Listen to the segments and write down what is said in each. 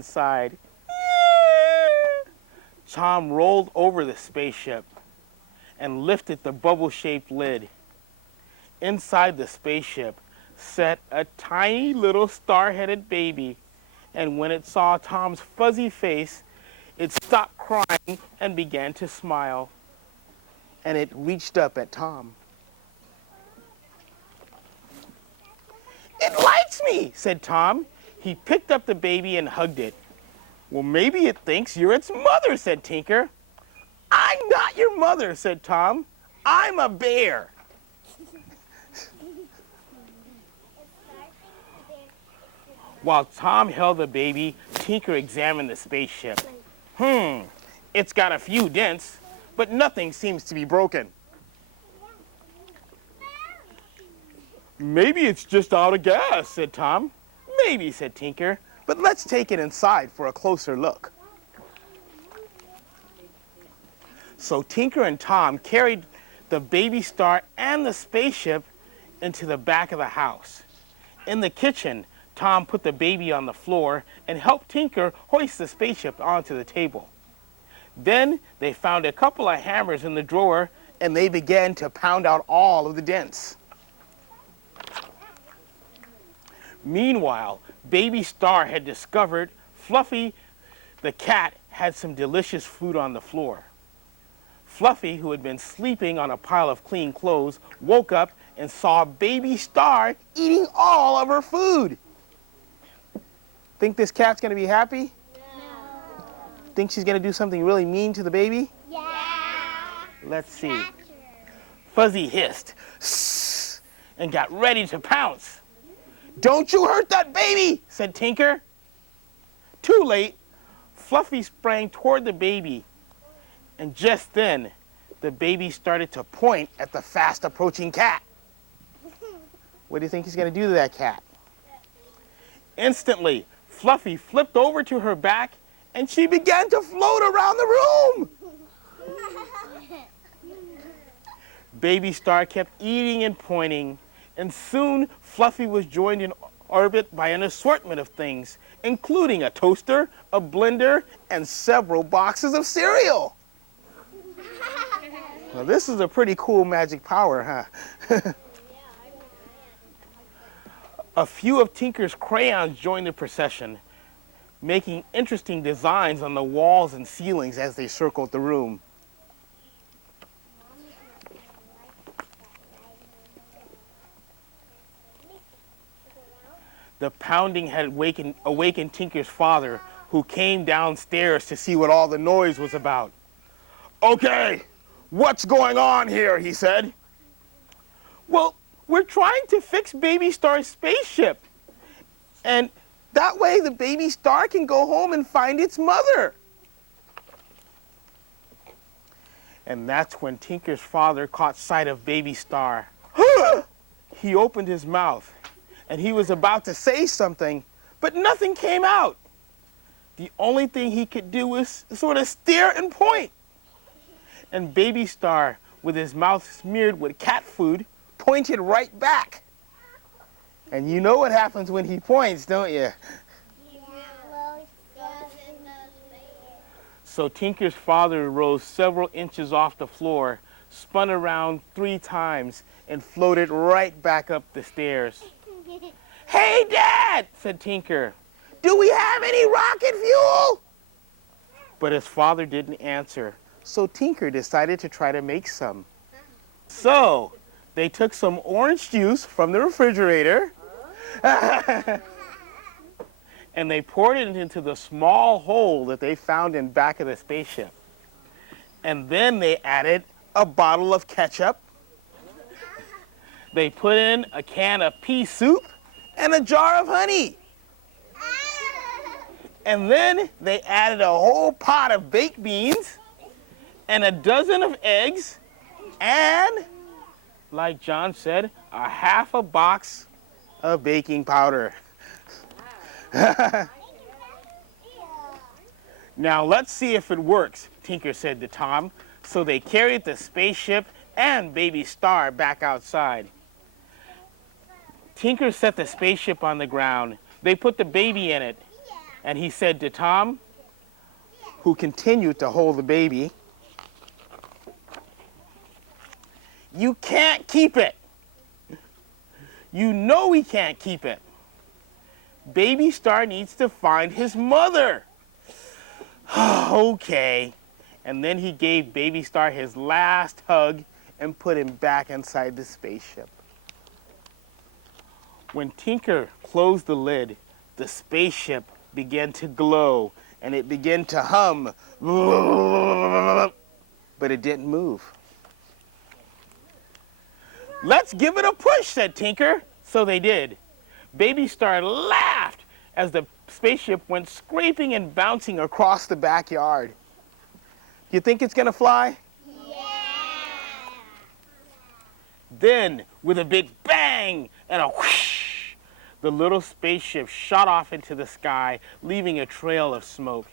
inside. Tom rolled over the spaceship and lifted the bubble-shaped lid. Inside the spaceship sat a tiny little star-headed baby, and when it saw Tom's fuzzy face, it stopped crying and began to smile. And it reached up at Tom. "It likes me," said Tom. He picked up the baby and hugged it. "Well, maybe it thinks you're its mother," said Tinker. "I'm not your mother," said Tom. "I'm a bear." While Tom held the baby, Tinker examined the spaceship. It's got a few dents, but nothing seems to be broken. "Maybe it's just out of gas," said Tom. "Maybe," said Tinker, "but let's take it inside for a closer look." So Tinker and Tom carried the baby star and the spaceship into the back of the house. In the kitchen, Tom put the baby on the floor and helped Tinker hoist the spaceship onto the table. Then they found a couple of hammers in the drawer and they began to pound out all of the dents. Meanwhile, Baby Star had discovered Fluffy the cat had some delicious food on the floor. Fluffy, who had been sleeping on a pile of clean clothes, woke up and saw Baby Star eating all of her food. Think this cat's going to be happy? No. Think she's going to do something really mean to the baby? Yeah. Let's see. Fuzzy hissed "Sss," and got ready to pounce. "Don't you hurt that baby," said Tinker. Too late. Fluffy sprang toward the baby, and just then, the baby started to point at the fast-approaching cat. What do you think he's going to do to that cat? Instantly, Fluffy flipped over to her back, and she began to float around the room. Baby Star kept eating and pointing, and soon Fluffy was joined in orbit by an assortment of things, including a toaster, a blender, and several boxes of cereal. Well, this is a pretty cool magic power, huh? A few of Tinker's crayons joined the procession, making interesting designs on the walls and ceilings as they circled the room. The pounding had awakened Tinker's father, who came downstairs to see what all the noise was about. "Okay, what's going on here?" he said. "Well, we're trying to fix Baby Star's spaceship. And that way the baby star can go home and find its mother." And that's when Tinker's father caught sight of Baby Star. He opened his mouth, and he was about to say something, but nothing came out. The only thing he could do was sort of stare and point. And Baby Star, with his mouth smeared with cat food, pointed right back. And you know what happens when he points, don't you? So Tinker's father rose several inches off the floor, spun around 3 times, and floated right back up the stairs. "Hey, Dad," said Tinker, "do we have any rocket fuel?" But his father didn't answer, so Tinker decided to try to make some. So they took some orange juice from the refrigerator and they poured it into the small hole that they found in back of the spaceship. And then they added a bottle of ketchup. They put in a can of pea soup and a jar of honey. And then they added a whole pot of baked beans and a dozen of eggs and, like John said, a half a box of baking powder. "Now let's see if it works," Tinker said to Tom. So they carried the spaceship and Baby Star back outside. Tinker set the spaceship on the ground. They put the baby in it. And he said to Tom, who continued to hold the baby, "You can't keep it. You know we can't keep it. Baby Star needs to find his mother." Okay. And then he gave Baby Star his last hug and put him back inside the spaceship. When Tinker closed the lid, the spaceship began to glow and it began to hum, but it didn't move. "Let's give it a push," said Tinker. So they did. Baby Star laughed as the spaceship went scraping and bouncing across the backyard. You think it's gonna fly? Yeah. Then, with a big bang and a whoosh, the little spaceship shot off into the sky, leaving a trail of smoke.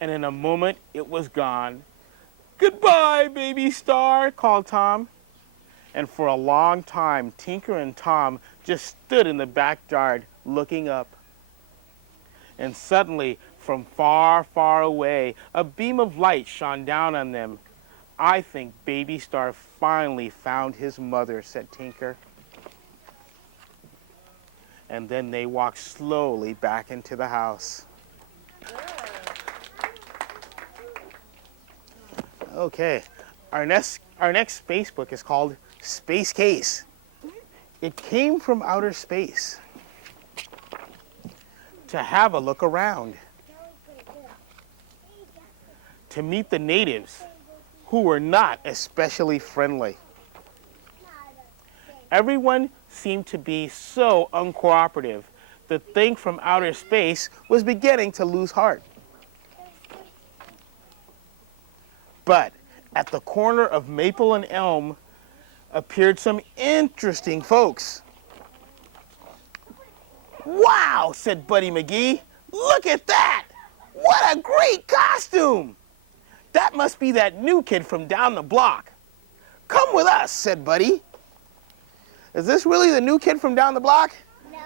And in a moment, it was gone. "Goodbye, Baby Star," called Tom. And for a long time, Tinker and Tom just stood in the backyard looking up. And suddenly, from far, far away, a beam of light shone down on them. "I think Baby Star finally found his mother," said Tinker. And then they walked slowly back into the house. Okay, our next space book is called Space Case. It came from outer space to have a look around, to meet the natives who were not especially friendly. Everyone seemed to be so uncooperative. The thing from outer space was beginning to lose heart. But at the corner of Maple and Elm appeared some interesting folks. "Wow," said Buddy McGee. "Look at that! What a great costume! That must be that new kid from down the block. Come with us," said Buddy. "Is this really the new kid from down the block?" No.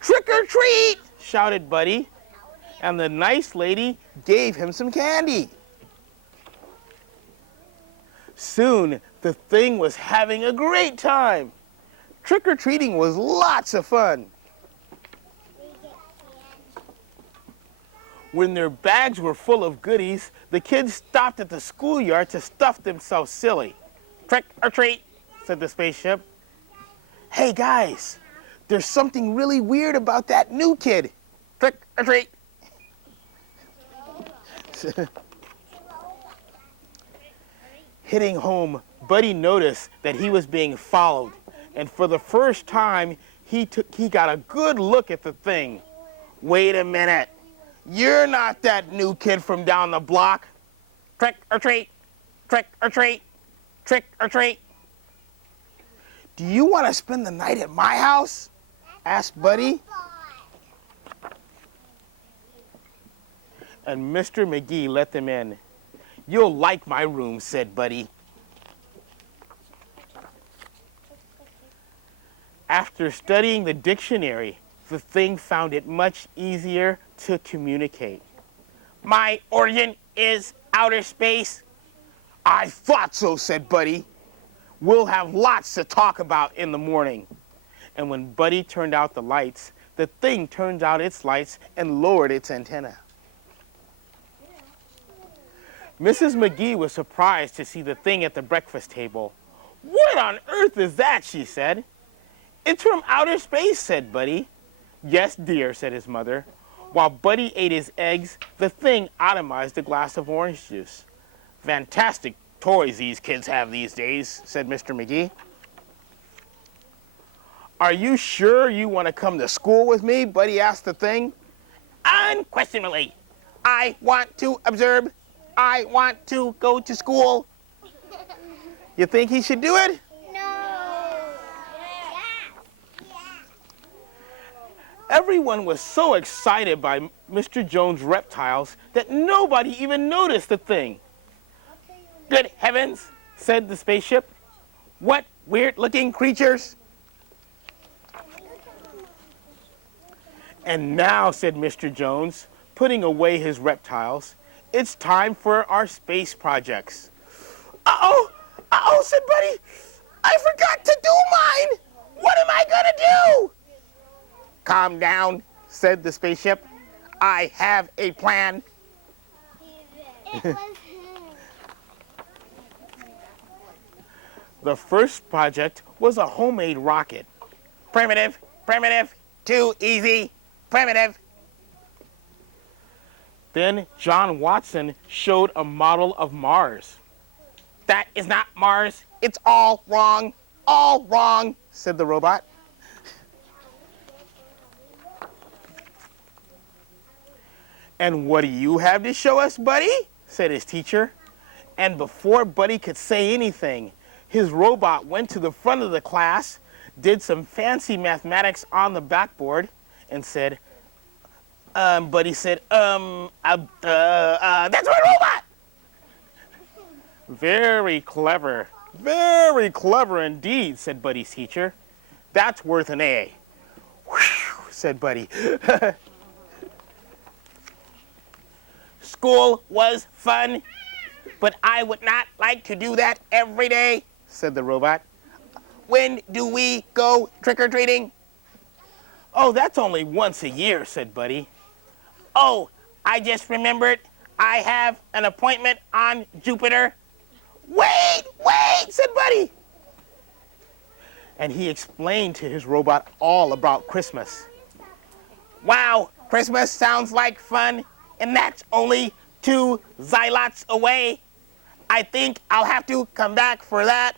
"Trick or treat," shouted Buddy, and the nice lady gave him some candy. Soon, the thing was having a great time. Trick-or-treating was lots of fun. When their bags were full of goodies, the kids stopped at the schoolyard to stuff themselves silly. "Trick or treat," said the spaceship. "Hey guys, there's something really weird about that new kid. Trick or treat." Hitting home, Buddy noticed that he was being followed, and for the first time, he got a good look at the thing. "Wait a minute. You're not that new kid from down the block. Trick or treat, trick or treat, trick or treat." "Do you want to spend the night at my house?" asked Buddy. And Mr. McGee let them in. "You'll like my room," said Buddy. After studying the dictionary, the thing found it much easier to communicate. "My origin is outer space." "I thought so," said Buddy. "We'll have lots to talk about in the morning." And when Buddy turned out the lights, the thing turned out its lights and lowered its antenna. Mrs. McGee was surprised to see the thing at the breakfast table. "What on earth is that?" she said. "It's from outer space," said Buddy. "Yes, dear," said his mother. While Buddy ate his eggs, the thing atomized a glass of orange juice. "Fantastic toys these kids have these days," said Mr. McGee. "Are you sure you want to come to school with me?" Buddy asked the thing. "Unquestionably. I want to observe. I want to go to school." You think he should do it? No. Everyone was so excited by Mr. Jones' reptiles that nobody even noticed the thing. "Good heavens," said the spaceship. "What weird-looking creatures." And now, said Mr. Jones, putting away his reptiles, it's time for our space projects. Uh-oh, said Buddy. I forgot to do mine. What am I gonna do? Calm down, said the spaceship. I have a plan. The first project was a homemade rocket. Primitive, too easy, primitive. Then John Watson showed a model of Mars. That is not Mars. It's all wrong, said the robot. And what do you have to show us, Buddy? Said his teacher. And before Buddy could say anything, his robot went to the front of the class, did some fancy mathematics on the backboard, and said, Buddy said, that's my robot! Very clever indeed, said Buddy's teacher. That's worth an A. Whew, said Buddy. School was fun, but I would not like to do that every day, said the robot. When do we go trick-or-treating? Oh, that's only once a year, said Buddy. Oh, I just remembered I have an appointment on Jupiter. Wait, said Buddy. And he explained to his robot all about Christmas. Wow, Christmas sounds like fun, and that's only 2 xylots away. I think I'll have to come back for that.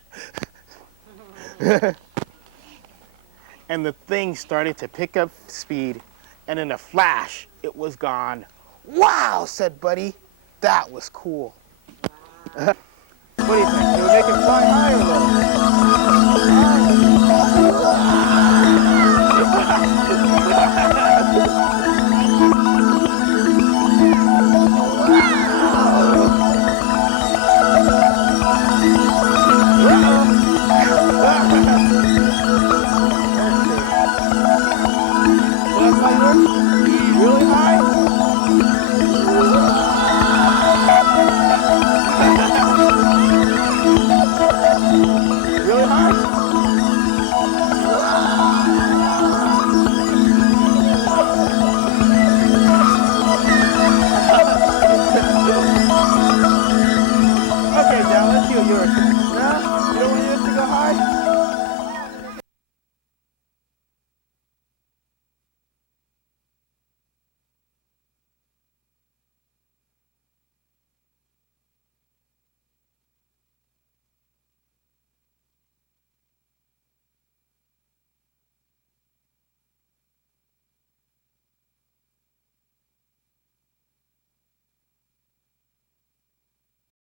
And the thing started to pick up speed, and in a flash, it was gone. Wow, said Buddy. That was cool. What do you think? Did it make it fly high or Really?